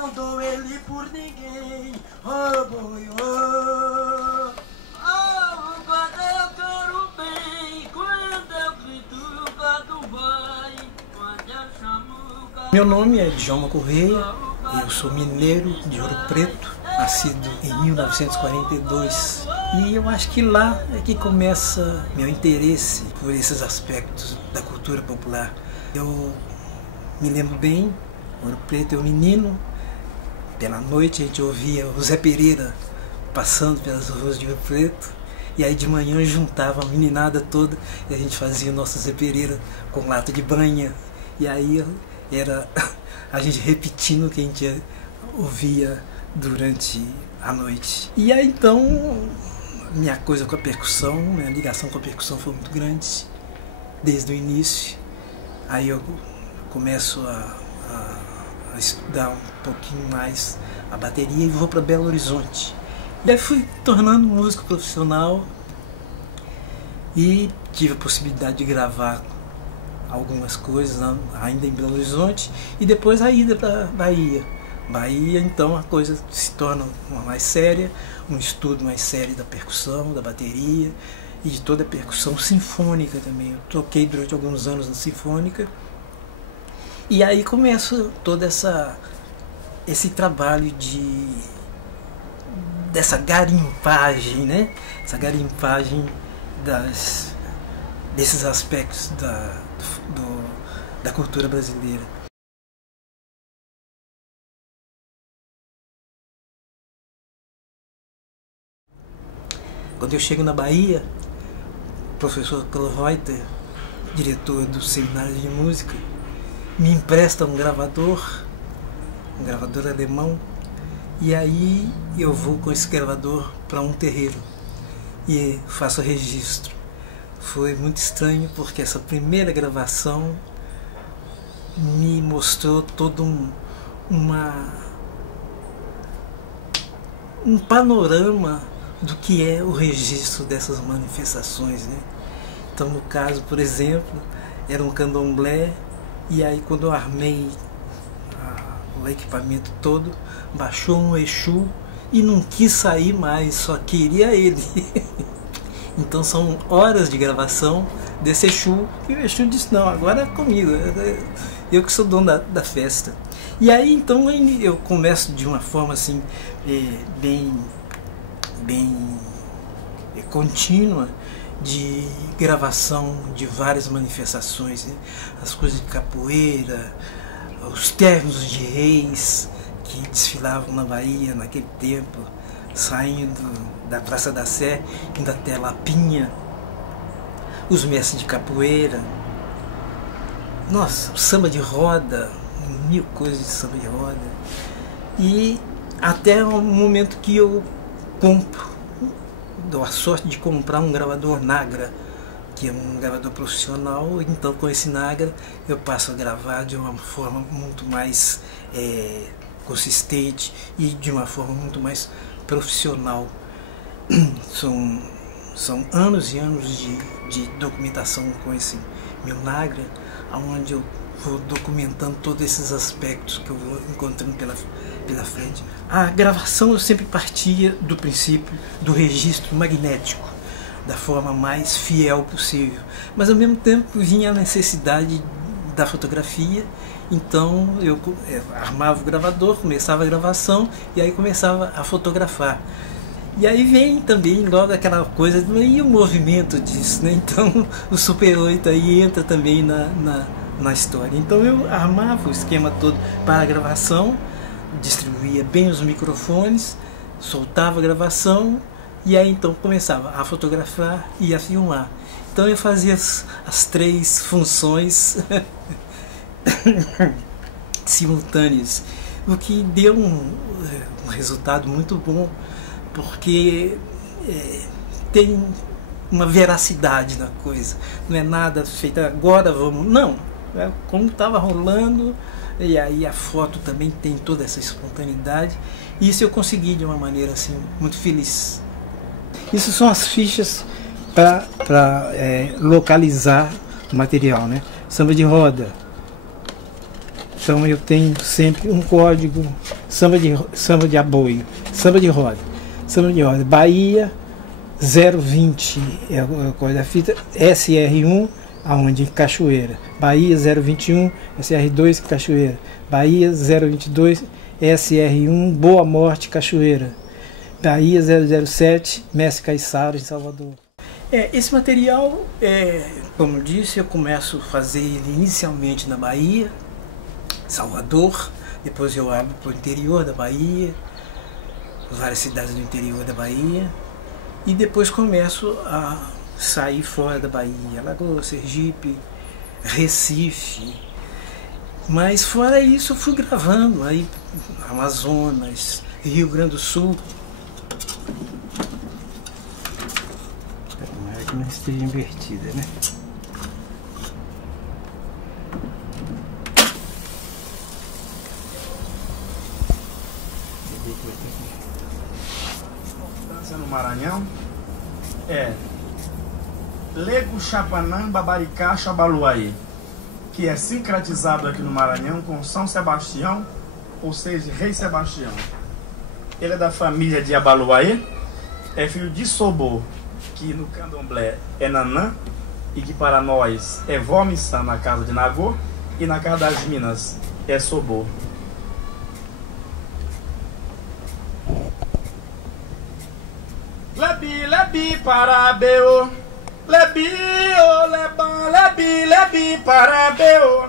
não dou ele por ninguém. Oh, boi, oh. Oh, quando eu quero bem, quando eu grito, o gado vai. Quando eu chamo o gado... Meu nome é Djalma Correia, eu sou mineiro de Ouro Preto, nascido em 1942. E eu acho que lá é que começa meu interesse por esses aspectos da cultura popular. Eu me lembro bem, Ouro Preto eu menino, pela noite a gente ouvia o Zé Pereira passando pelas ruas de Ouro Preto, e aí de manhã juntava a meninada toda e a gente fazia o nosso Zé Pereira com lata de banha, e aí era a gente repetindo o que a gente ouvia durante a noite. E aí então minha coisa com a percussão, minha ligação com a percussão foi muito grande desde o início. Aí eu começo a estudar um pouquinho mais a bateria e vou para Belo Horizonte. E aí fui tornando músico profissional e tive a possibilidade de gravar algumas coisas ainda em Belo Horizonte e depois a ida para Bahia. Bahia, então a coisa se torna uma mais séria, um estudo mais sério da percussão, da bateria e de toda a percussão sinfônica também. Eu toquei durante alguns anos na sinfônica e aí começa todo esse trabalho dessa garimpagem, né? Essa garimpagem desses aspectos da cultura brasileira. Quando eu chego na Bahia, o professor Carlos Reuter, diretor do Seminário de Música, me empresta um gravador alemão, e aí eu vou com esse gravador para um terreiro e faço registro. Foi muito estranho porque essa primeira gravação me mostrou todo um panorama do que é o registro dessas manifestações, né? Então, no caso, por exemplo, era um candomblé, e aí quando eu armei o equipamento todo, baixou um Exu e não quis sair mais, só queria ele. Então são horas de gravação desse Exu, e o Exu disse, não, agora é comigo, eu que sou dono da festa. E aí então eu começo de uma forma assim, bem contínua, de gravação de várias manifestações, né? As coisas de capoeira, os ternos de reis que desfilavam na Bahia naquele tempo, saindo da Praça da Sé, indo até Lapinha, os mestres de capoeira, nossa, o samba de roda, mil coisas de samba de roda, e até o momento que eu dou a sorte de comprar um gravador Nagra, que é um gravador profissional. Então com esse Nagra eu passo a gravar de uma forma muito mais consistente e de uma forma muito mais profissional. São anos e anos de documentação com esse meu Nagra, onde eu vou documentando todos esses aspectos que eu vou encontrando pela frente. A gravação eu sempre partia do princípio do registro magnético, da forma mais fiel possível, mas ao mesmo tempo vinha a necessidade da fotografia. Então eu armava o gravador, começava a gravação e aí começava a fotografar. E aí vem também logo aquela coisa, e o movimento disso, né? Então o Super 8 aí entra também na história. Então eu armava o esquema todo para a gravação, distribuía bem os microfones, soltava a gravação e aí então começava a fotografar e a filmar. Então eu fazia as três funções simultâneas, o que deu um resultado muito bom, porque tem uma veracidade na coisa, não é nada feito agora, vamos, não, é como estava rolando, e aí a foto também tem toda essa espontaneidade, e isso eu consegui de uma maneira assim, muito feliz. Isso são as fichas para localizar o material, né? Samba de roda. Então eu tenho sempre um código samba de aboio, samba de roda. Bahia 020 é a cor da fita, SR1 aonde? Em Cachoeira. Bahia 021, SR2 Cachoeira. Bahia 022, SR1 Boa Morte Cachoeira. Bahia 007 Mestre Caiçara de Salvador. Esse material, como eu disse, eu começo a fazer ele inicialmente na Bahia, Salvador, depois eu abro para o interior da Bahia, várias cidades do interior da Bahia, e depois começo a sair fora da Bahia, Alagoas, Sergipe, Recife. Mas fora isso eu fui gravando aí Amazonas, Rio Grande do Sul. Tomara que não esteja invertida, né? No Maranhão é Lego, Chapanã, Babaricá, Xabaluaí, que é sincretizado aqui no Maranhão com São Sebastião, ou seja, Rei Sebastião. Ele é da família de Abaluaí, é filho de Sobô, que no candomblé é Nanã, e que para nós é Vó Missã na casa de Nagô, e na casa das Minas é Sobô. Lebi, lebi, parabéu. Lebi, oh, leban, lebi, lebi, parabéu.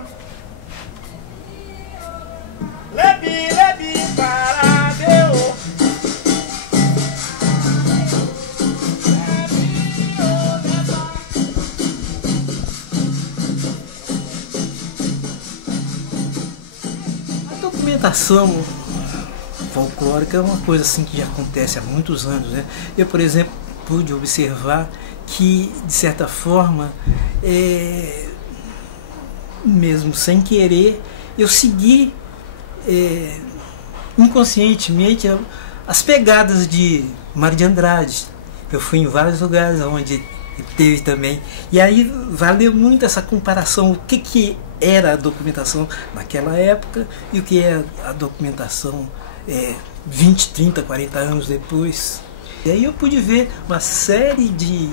Lebi, lebi, parabéu. A documentação folclórica é uma coisa assim que já acontece há muitos anos, né? Eu, por exemplo, pude observar que, de certa forma, mesmo sem querer, eu segui inconscientemente as pegadas de Mário de Andrade. Eu fui em vários lugares onde teve também, e aí valeu muito essa comparação, o que era a documentação naquela época e o que é a documentação 20, 30, 40 anos depois. E aí eu pude ver uma série de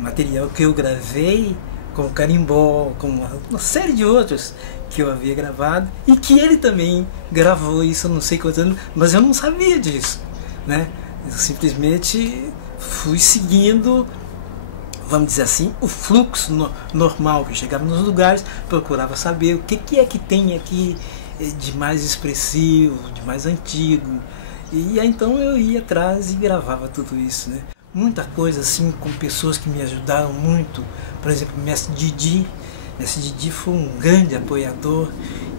material que eu gravei, como carimbó, como uma série de outros que eu havia gravado, e que ele também gravou isso, não sei quantos anos, mas eu não sabia disso, né? Eu simplesmente fui seguindo, vamos dizer assim, o fluxo normal, que eu chegava nos lugares, procurava saber o que é que tem aqui de mais expressivo, de mais antigo, e aí, então eu ia atrás e gravava tudo isso, né? Muita coisa assim, com pessoas que me ajudaram muito, por exemplo, o Mestre Didi. Mestre Didi foi um grande apoiador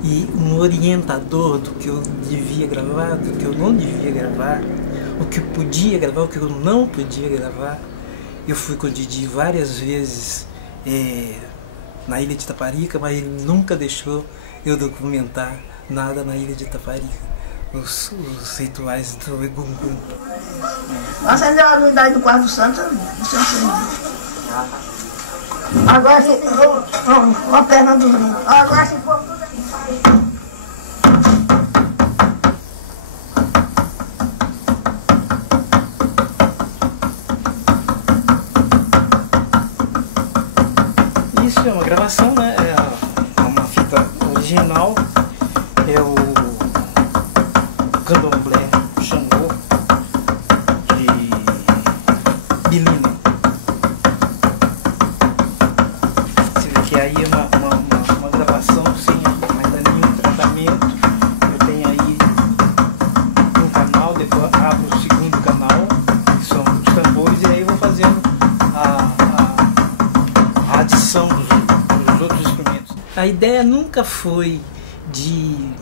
e um orientador do que eu devia gravar, do que eu não devia gravar, o que eu podia gravar, o que eu não podia gravar. Eu fui com o Didi várias vezes na ilha de Taparica, mas ele nunca deixou eu documentar nada na ilha de Taparica, os rituais do Egungun. Acendeu a luz daí do quarto do santo, agora se uma perna do rio. Agora se for tudo aqui. Isso é uma gravação, né? É uma fita original. É o candomblé Xangô de Bilina. Você vê que aí é uma gravação sem ainda nenhum tratamento. Eu tenho aí um canal, depois abro o segundo canal, que são os tambores, e aí eu vou fazendo a adição dos outros instrumentos. A ideia nunca foi de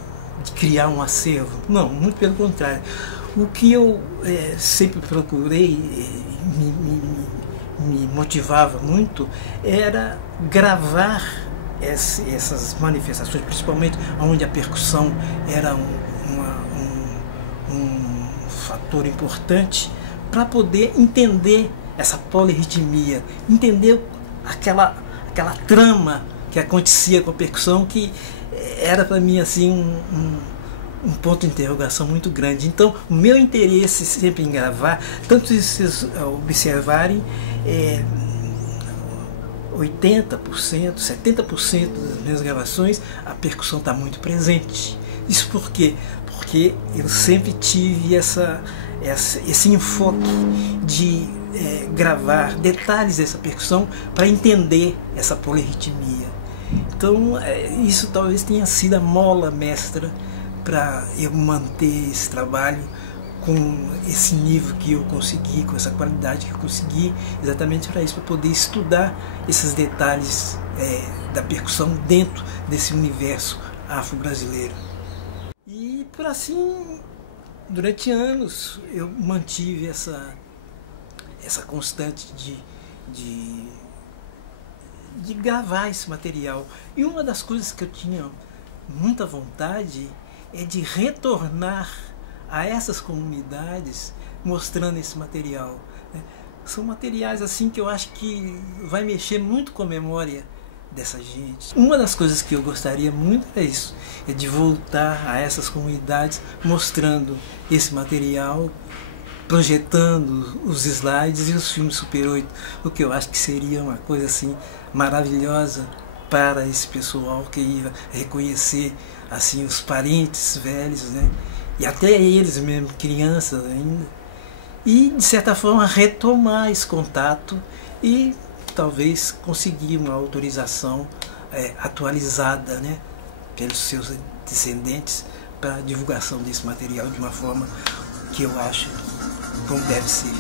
criar um acervo, não, muito pelo contrário. O que eu sempre procurei, me motivava muito, era gravar essas manifestações, principalmente onde a percussão era um fator importante, para poder entender essa polirritmia, entender aquela trama que acontecia com a percussão, que era para mim assim um ponto de interrogação muito grande. Então, o meu interesse sempre em gravar, tanto se vocês observarem, 80%, 70% das minhas gravações, a percussão está muito presente. Isso por quê? Porque eu sempre tive esse enfoque de gravar detalhes dessa percussão para entender essa polirritmia. Então, isso talvez tenha sido a mola mestra para eu manter esse trabalho com esse nível que eu consegui, com essa qualidade que eu consegui, exatamente para isso, para poder estudar esses detalhes da percussão dentro desse universo afro-brasileiro. E por assim, durante anos, eu mantive essa constante de gravar esse material. E uma das coisas que eu tinha muita vontade é de retornar a essas comunidades mostrando esse material. São materiais assim que eu acho que vai mexer muito com a memória dessa gente. Uma das coisas que eu gostaria muito é isso, é de voltar a essas comunidades mostrando esse material, projetando os slides e os filmes Super 8, o que eu acho que seria uma coisa assim maravilhosa para esse pessoal que ia reconhecer assim os parentes velhos, né? E até eles mesmo, crianças ainda, e de certa forma retomar esse contato e talvez conseguir uma autorização atualizada, né, pelos seus descendentes para a divulgação desse material de uma forma que eu acho como deve ser.